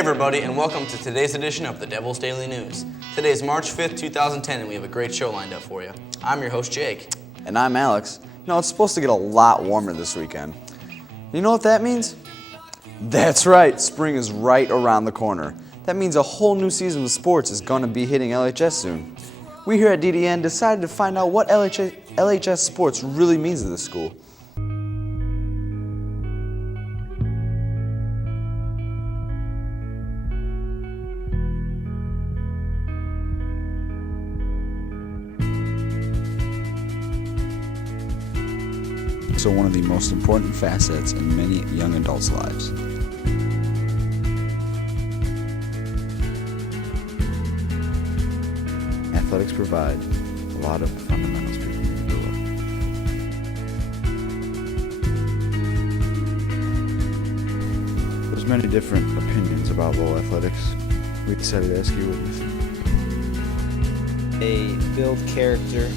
everybody, and welcome to today's edition of the Devil's Daily News. Today is March 5th, 2010, and we have a great show lined up for you. I'm your host, Jake. And I'm Alex. You know, it's supposed to get a lot warmer this weekend. You know what that means? That's right, spring is right around the corner. That means a whole new season of sports is going to be hitting LHS soon. We here at DDN decided to find out what LHS sports really means to the school. So one of the most important facets in many young adults' lives. Athletics provide a lot of fundamentals people need to grow up. There's many different opinions about low athletics. We decided to ask you what you think. They build character.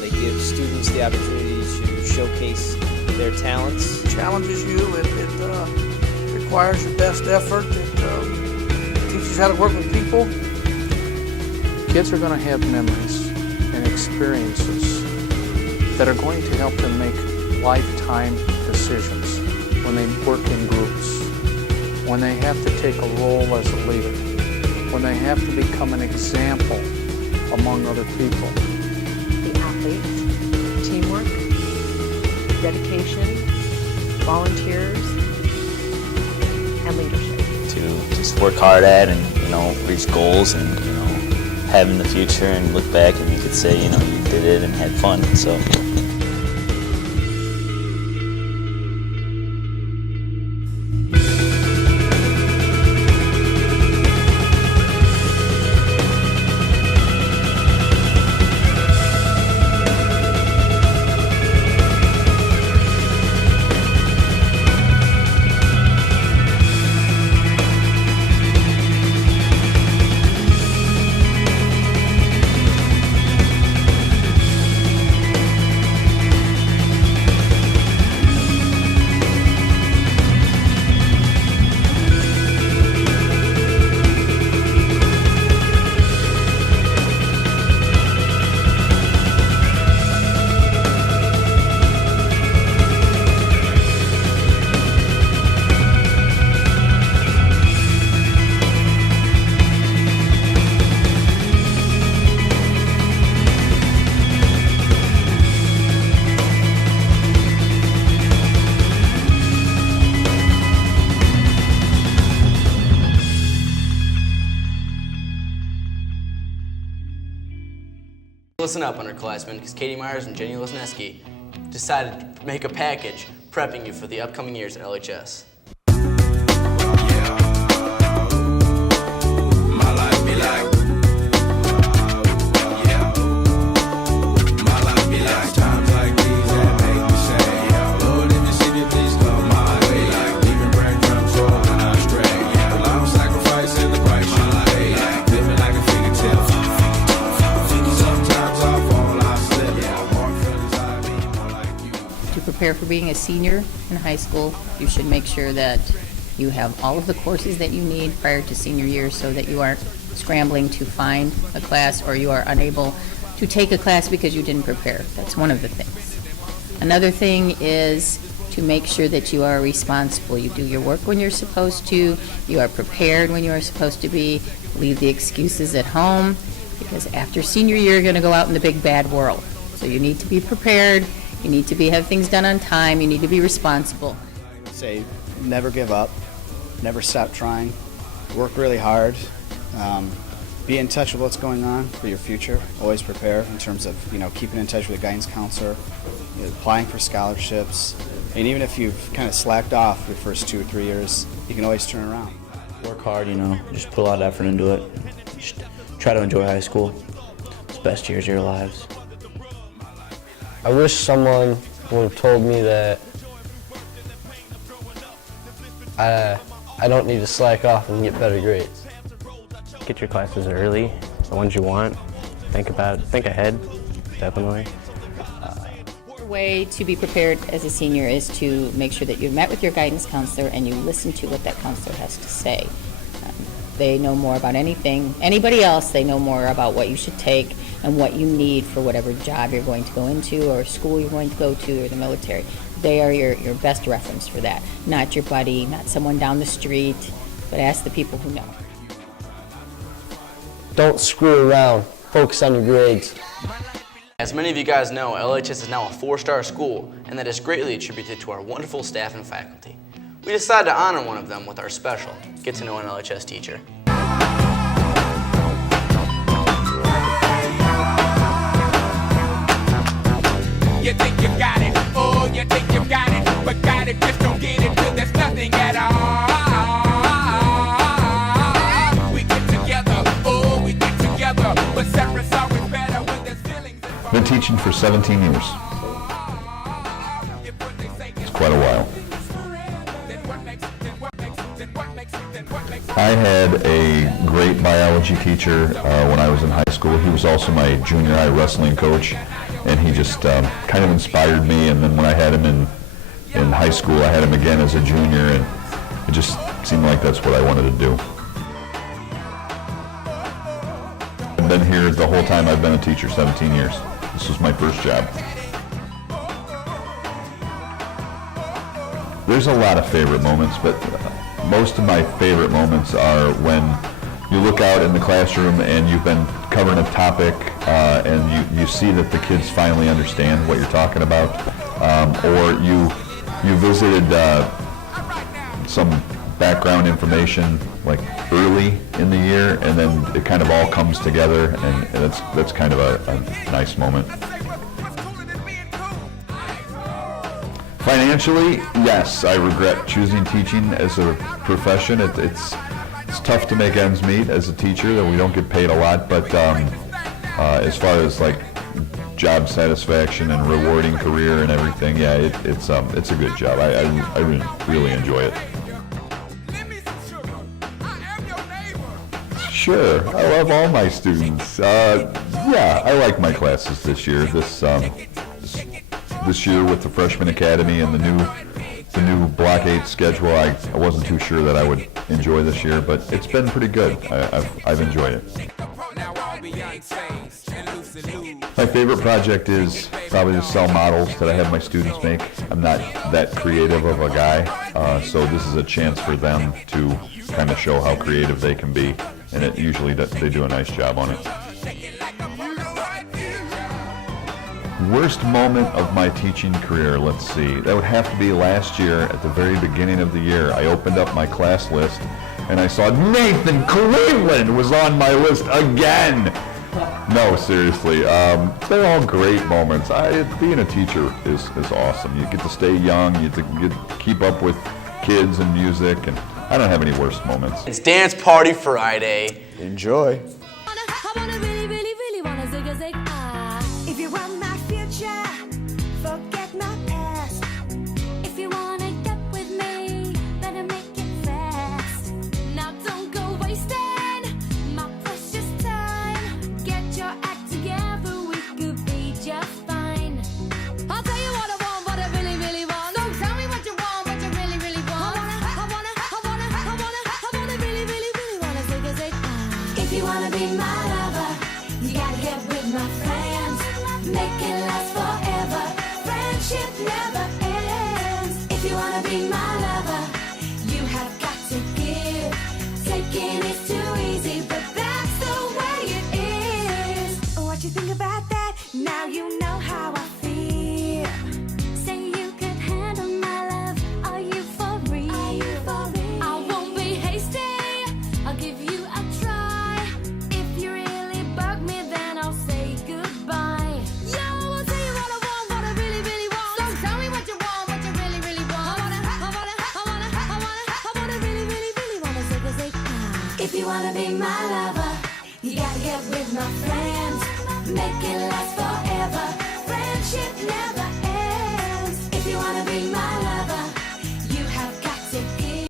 They give students the opportunity to showcase their talents. It challenges you, it requires your best effort, it teaches you how to work with people. Kids are going to have memories and experiences that are going to help them make lifetime decisions when they work in groups, when they have to take a role as a leader, when they have to become an example among other people. Athletes, teamwork, dedication, volunteers, and leadership. To just work hard at and, reach goals and, have in the future and look back and you could say, you did it and had fun, so. Listen up, underclassmen, because Katie Myers and Jenny Lesneski decided to make a package prepping you for the upcoming years at LHS. Prepare for being a senior in high school. You should make sure that you have all of the courses that you need prior to senior year so that you aren't scrambling to find a class or you are unable to take a class because you didn't prepare. That's one of the things. Another thing is to make sure that you are responsible. You do your work when you're supposed to. You are prepared when you are supposed to be. Leave the excuses at home because after senior year you're going to go out in the big bad world. So you need to be prepared. You need to have things done on time. You need to be responsible. Say, never give up, never stop trying, work really hard, be in touch with what's going on for your future. Always prepare in terms of keeping in touch with a guidance counselor, applying for scholarships, and even if you've kind of slacked off your first 2 or 3 years, you can always turn around. Work hard, just put a lot of effort into it. Just try to enjoy high school. It's the best years of your lives. I wish someone would have told me that I don't need to slack off and get better grades. Get your classes early, the ones you want. Think ahead, definitely. The way to be prepared as a senior is to make sure that you've met with your guidance counselor and you listen to what that counselor has to say. They know more about anybody else. They know more about what you should take and what you need for whatever job you're going to go into or school you're going to go to or the military. They are your best reference for that. Not your buddy, not someone down the street, but ask the people who know. Don't screw around. Focus on your grades. As many of you guys know, LHS is now a 4-star school, and that is greatly attributed to our wonderful staff and faculty. We decided to honor one of them with our special Get to Know an LHS Teacher. You think you got it, oh, you think you got it, but got it, just don't get it till there's nothing at all. We get together, oh, we get together, but separate's always better when there's feelings. Been teaching for 17 years. It's quite a while. I had a great biology teacher when I was in high school. He was also my junior high wrestling coach, and he just kind of inspired me. And then when I had him in high school, I had him again as a junior, and it just seemed like that's what I wanted to do. I've been here the whole time I've been a teacher, 17 years. This was my first job. There's a lot of favorite moments, but most of my favorite moments are when you look out in the classroom and you've been covering a topic and you see that the kids finally understand what you're talking about, or you visited some background information like early in the year, and then it kind of all comes together, and that's kind of a nice moment. Financially, yes, I regret choosing teaching as a profession. It's tough to make ends meet as a teacher, that we don't get paid a lot, but as far as like job satisfaction and rewarding career and everything, yeah, it's a good job. I really enjoy it. Sure, I love all my students. Yeah, I like my classes this year. This year with the Freshman Academy and the new Block 8 schedule, I wasn't too sure that I would enjoy this year, but it's been pretty good. I've enjoyed it. My favorite project is probably to sell models that I have my students make. I'm not that creative of a guy, so this is a chance for them to kind of show how creative they can be, and it usually they do a nice job on it. Worst moment of my teaching career, let's see. That would have to be last year at the very beginning of the year. I opened up my class list and I saw Nathan Cleveland was on my list again. No, seriously. They're all great moments. Being a teacher is awesome. You get to stay young, you get to keep up with kids and music, and I don't have any worst moments. It's Dance Party Friday. Enjoy. If you want my future, forget my past. If you wanna get with me, better make it fast. Now don't go wasting my precious time. Get your act together, we could be just fine. I'll tell you what I want, what I really, really want. So tell me what you want, what you really, really want. I wanna really, really, really wanna zig. If you wanna be my lover, you gotta get with my friends. Make it last forever. Friendship never ends. If you wanna be my lover, you have got to give. Taking is too easy, but that's the way it is. What you think about that? Now you know how I feel. Say you could handle my love. Are you for real? I won't be hasty. I'll give you a try. If you really bug me, then I'll say goodbye. If you wanna be my lover, you gotta get with my friends. Make it last forever. Friendship never